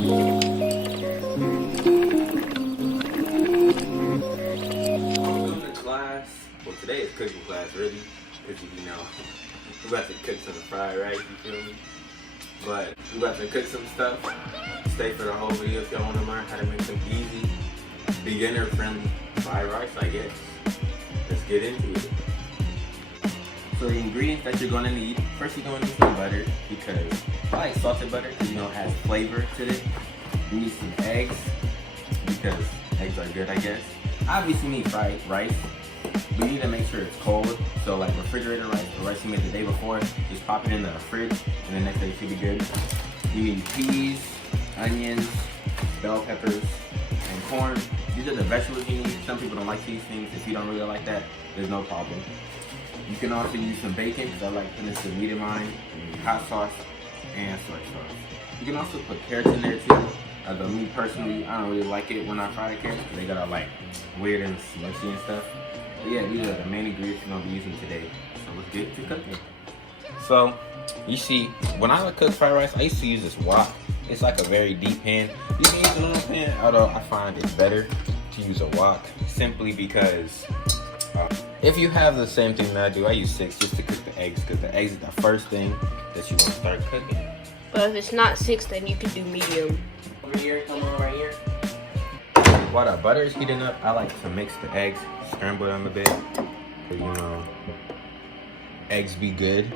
Welcome to class. Well, today is cooking class, really, because you know we're about to cook some fried rice. You feel me? But we're about to cook some stuff. Stay for the whole video if y'all want to learn how to make some easy, beginner-friendly fried rice, I guess. Let's get into it. So the ingredients that you're gonna need, first you're gonna need some butter, because I like salted butter because it adds flavor to it. You need some eggs, because eggs are good, I guess. Obviously you need fried rice, but you need to make sure it's cold. So like refrigerator rice, or rice you made the day before, just pop it in the fridge and the next day it should be good. You need peas, onions, bell peppers, and corn. These are the vegetables you need. Some people don't like these things. If you don't really like that, there's no problem. You can also use some bacon, because I like putting some meat in mine, and hot sauce, and soy sauce. You can also put carrots in there too. Although me personally, I don't really like it when I fry the carrots, because they got all like weird and slushy and stuff. But yeah, these are the main ingredients we're going to be using today. So let's get to cooking. So, you see, when I would cook fried rice, I used to use this wok. It's like a very deep pan. You can use a little pan, although I find it's better to use a wok, simply because if you have the same thing that I do, I use 6 just to cook the eggs, because the eggs is the first thing that you want to start cooking. But if it's not 6, then you can do medium. Over here, come on right here. While the butter is heating up, I like to mix the eggs, scramble them a bit, so you know, eggs be good.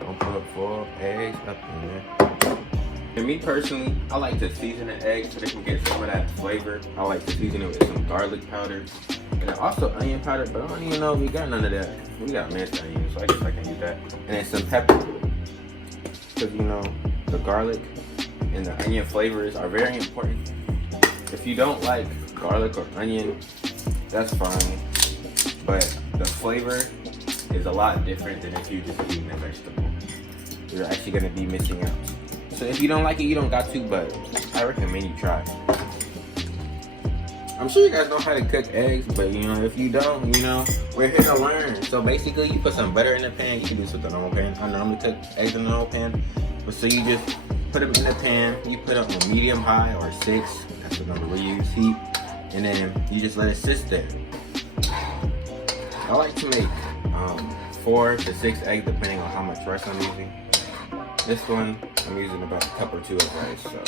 Don't put 4 eggs up in there. And me personally, I like to season the eggs so they can get some of that flavor. I like to season it with some garlic powder and also onion powder, but I don't even know if we got none of that. We got minced onions, so I guess I can use that. And then some pepper, because you know, the garlic and the onion flavors are very important. If you don't like garlic or onion, that's fine, but the flavor is a lot different than if you're just eating a vegetable. You're actually going to be missing out. So if you don't like it, you don't got to, but I recommend you try. I'm sure you guys know how to cook eggs, but you know, if you don't, you know, we're here to learn. So basically, you put some butter in the pan. You can do this with a normal pan. I normally cook eggs in a normal pan. But so you just put them in the pan. You put them on medium high or 6. That's the number we use, heat. And then you just let it sit there. I like to make 4 to 6 eggs depending on how much rice I'm using. This one, I'm using about a cup or 2 of rice, so.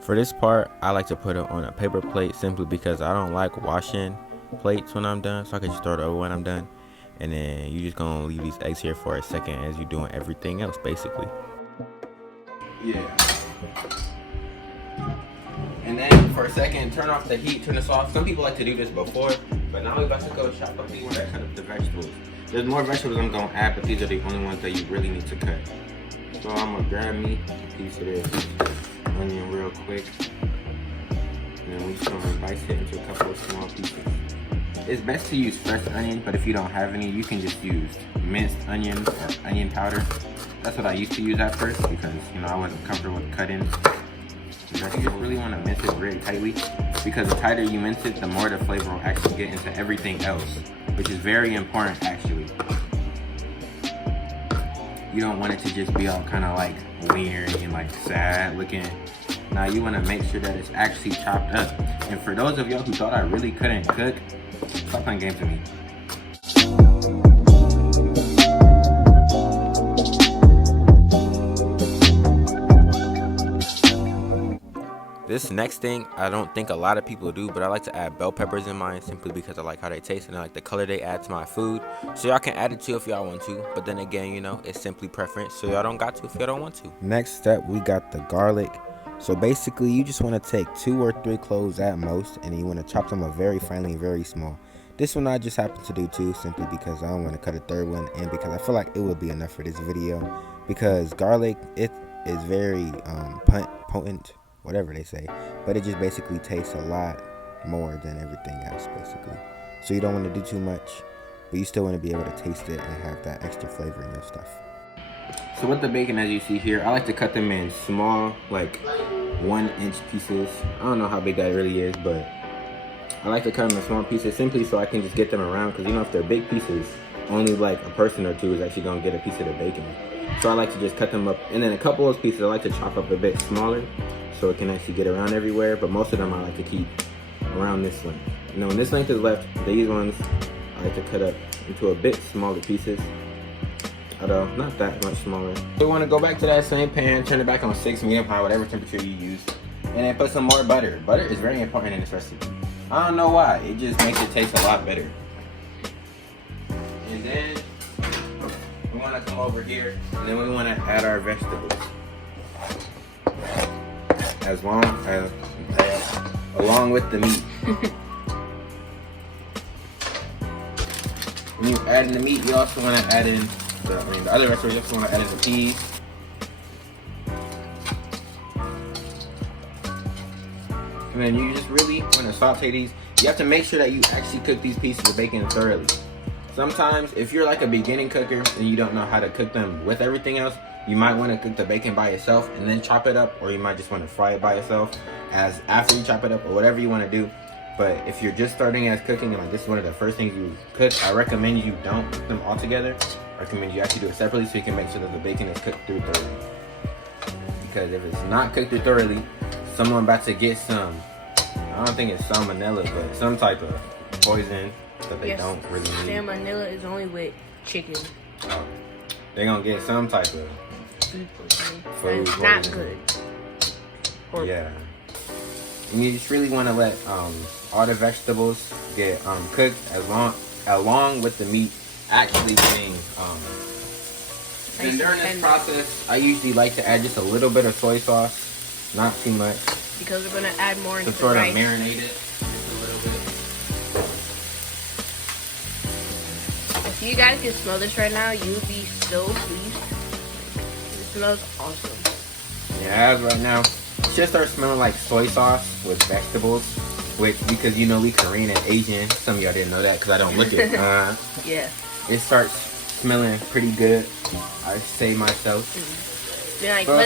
For this part, I like to put it on a paper plate simply because I don't like washing plates when I'm done, so I can just throw it over when I'm done. And then you just gonna leave these eggs here for a second as you're doing everything else, basically. Yeah. And then for a second, turn off the heat, turn this off. Some people like to do this before, but now we're about to go chop up the one that cut up the vegetables. There's more vegetables I'm gonna add, but these are the only ones that you really need to cut. So I'm gonna grab me a piece of this onion real quick, and then we're just gonna slice it into a couple of small pieces. It's best to use fresh onion, but if you don't have any, you can just use minced onion or onion powder. That's what I used to use at first because, you know, I wasn't comfortable with cutting. You just really want to mince it very tightly, because the tighter you mince it, the more the flavor will actually get into everything else, which is very important actually. You don't want it to just be all kind of like weird and like sad looking. Now you want to make sure that it's actually chopped up. And for those of y'all who thought I really couldn't cook, stop playing games with me. This next thing, I don't think a lot of people do, but I like to add bell peppers in mine simply because I like how they taste and I like the color they add to my food. So y'all can add it too if y'all want to, but then again, you know, it's simply preference, so y'all don't got to if y'all don't want to. Next step, we got the garlic. So basically, you just want to take 2 or 3 cloves at most, and you want to chop them up very finely, very small. This one I just happen to do too, simply because I don't want to cut a third one, and because I feel like it will be enough for this video. Because garlic, it is very potent, whatever they say, but it just basically tastes a lot more than everything else, basically. So you don't want to do too much, but you still want to be able to taste it and have that extra flavor in your stuff. So with the bacon, as you see here, I like to cut them in small, like 1-inch pieces. I don't know how big that really is, but I like to cut them in small pieces simply so I can just get them around, because you know, if they're big pieces, only like a person or two is actually gonna get a piece of the bacon. So I like to just cut them up, and then a couple of those pieces I like to chop up a bit smaller so it can actually get around everywhere, but most of them I like to keep around this length. You know, when this length is left, these ones I like to cut up into a bit smaller pieces, although not that much smaller. So we want to go back to that same pan, turn it back on 6 medium high, whatever temperature you use, and then put some more butter. Butter is very important in this recipe. I don't know why, it just makes it taste a lot better. And then we want to come over here, and then we want to add our vegetables, along with the meat. When you add in the meat, you also want to add in the other vegetables. You also want to add in the peas. And then you just really want to saute these. You have to make sure that you actually cook these pieces of bacon thoroughly. Sometimes, if you're like a beginning cooker and you don't know how to cook them with everything else, you might want to cook the bacon by itself and then chop it up, or you might just want to fry it by itself as after you chop it up, or whatever you want to do. But if you're just starting as cooking and like this is one of the first things you cook, I recommend you don't cook them all together. I recommend you actually do it separately so you can make sure that the bacon is cooked through thoroughly. Because if it's not cooked through thoroughly, someone about to get some, I don't think it's salmonella, but some type of poison that they don't really need. Salmonella is only with chicken. Oh, they're gonna get some type of food poisoning. Food That's not poisoning. good. Yeah. And you just really want to let all the vegetables get cooked along with the meat actually being and during this process, I usually like to add just a little bit of soy sauce, not too much, because we're gonna add more into to sort the of rice. marinate it just a little bit. If you guys can smell this right now, you would be so pleased. It smells awesome. Yeah, as right now, it should start smelling like soy sauce with vegetables, which, because you know we Korean and Asian, some of y'all didn't know that because I don't look it. Yeah. It starts smelling pretty good, I say myself.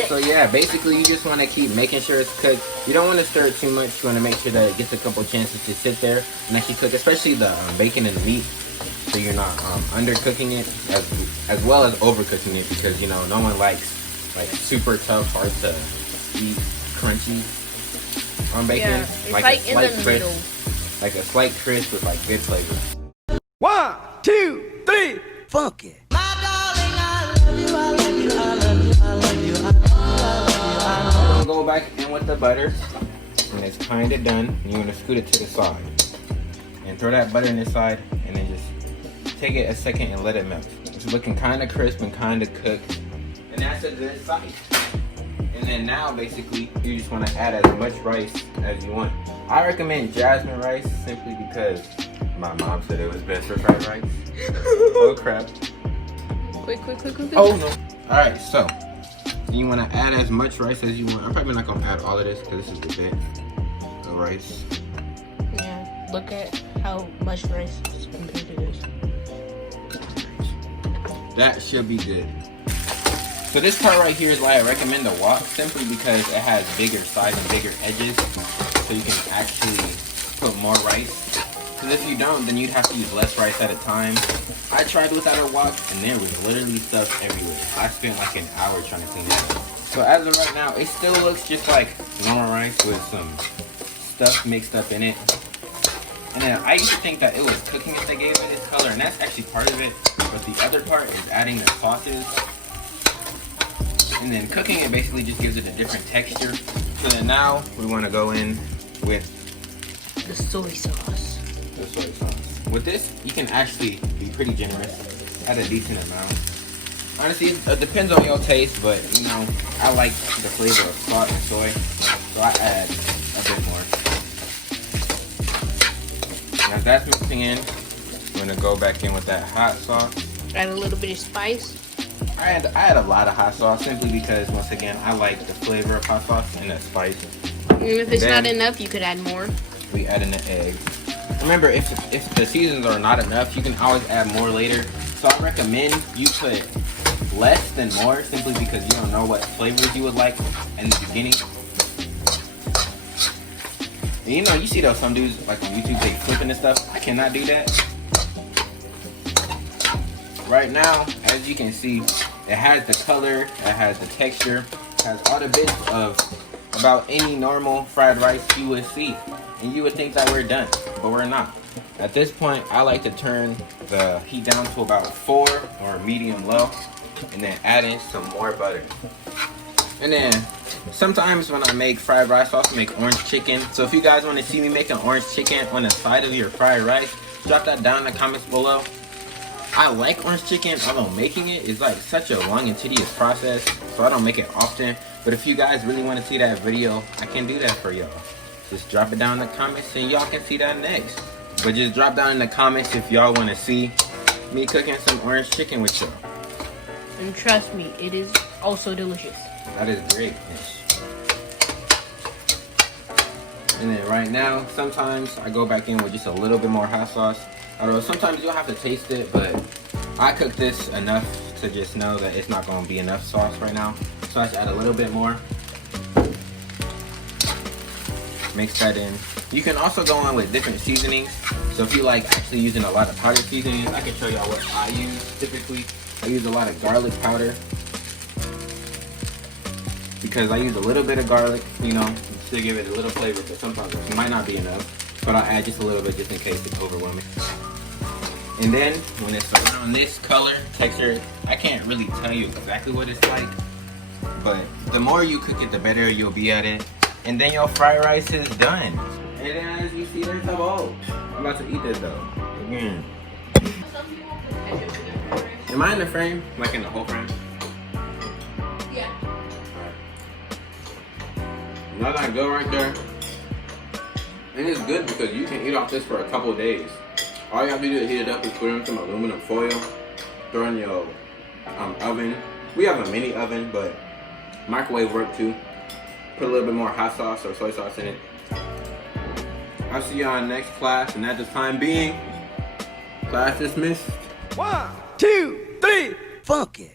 So yeah, basically you just want to keep making sure it's cooked. You don't want to stir it too much. You want to make sure that it gets a couple chances to sit there and actually cook, especially the bacon and the meat, so you're not undercooking it as well as overcooking it, because you know no one likes like super tough, hard to eat, crunchy on bacon. Yeah, it's like in the middle. Like a slight crisp with like good flavor. 1, 2, 3, funk it. I'm gonna go back in with the butter, and it's kind of done. You want to scoot it to the side and throw that butter in the side, and then just take it a second and let it melt. It's looking kind of crisp and kind of cooked, and that's a good size. And then now basically you just want to add as much rice as you want. I recommend jasmine rice simply because my mom said it was best for fried rice. Oh crap. Quick. Oh no. Alright, so you want to add as much rice as you want. I'm probably not going to add all of this because this is a bit of rice. Yeah, look at how much rice is compared to this. That should be good. So this part right here is why I recommend the wok, simply because it has bigger sides and bigger edges, so you can actually put more rice. Because if you don't, then you'd have to use less rice at a time. I tried without a wok, and there was literally stuff everywhere. I spent like an hour trying to clean it up. So as of right now, it still looks just like normal rice with some stuff mixed up in it. And then I used to think that it was cooking if they gave it this color, and that's actually part of it. But the other part is adding the sauces. And then cooking it basically just gives it a different texture. So then now we want to go in with the soy sauce. The soy sauce. With this, you can actually be pretty generous. Add a decent amount. Honestly, it depends on your taste, but you know, I like the flavor of salt and soy, so I add a bit more. Now that's mixing in, I'm gonna go back in with that hot sauce. Add a little bit of spice. I add a lot of hot sauce simply because, once again, I like the flavor of hot sauce and the spice. And if it's not enough, you could add more. We add in the egg. Remember, if the seasons are not enough, you can always add more later. So I recommend you put less than more, simply because you don't know what flavors you would like in the beginning. And you know, you see those some dudes like on YouTube, they flipping and stuff. I cannot do that. Right now, as you can see, it has the color, it has the texture, it has all the bits of about any normal fried rice you would see. And you would think that we're done, but we're not. At this point, I like to turn the heat down to about 4 or medium low, and then add in some more butter. And then sometimes when I make fried rice, I also make orange chicken. So if you guys want to see me make an orange chicken on the side of your fried rice, drop that down in the comments below. I like orange chicken, although making it is like such a long and tedious process, so I don't make it often. But if you guys really want to see that video, I can do that for y'all. Just drop it down in the comments and y'all can see that next. But just drop down in the comments if y'all want to see me cooking some orange chicken with y'all. And trust me, it is also delicious. That is great. And then right now, sometimes I go back in with just a little bit more hot sauce. Although sometimes you'll have to taste it, but I cook this enough to just know that it's not going to be enough sauce right now. So I just add a little bit more. Mix that in. You can also go in with different seasonings. So if you like actually using a lot of powder seasonings, I can show y'all what I use typically. I use a lot of garlic powder because I use a little bit of garlic, you know, to give it a little flavor, but sometimes it might not be enough. But I'll add just a little bit just in case it's overwhelming. And then when it's around this color, texture, I can't really tell you exactly what it's like. But the more you cook it, the better you'll be at it. And then your fried rice is done. And then as you see, there's a bowl. I'm about to eat this though. Again. Am I in the frame? Like in the whole frame? Yeah. Alright. Not that good right there. And it's good because you can eat off this for a couple of days. All you have to do to heat it up is put it in some aluminum foil, throw in your oven. We have a mini oven, but microwave work too. Put a little bit more hot sauce or soy sauce in it. I'll see y'all in next class, and at the time being, class dismissed. 1, 2, 3, funky.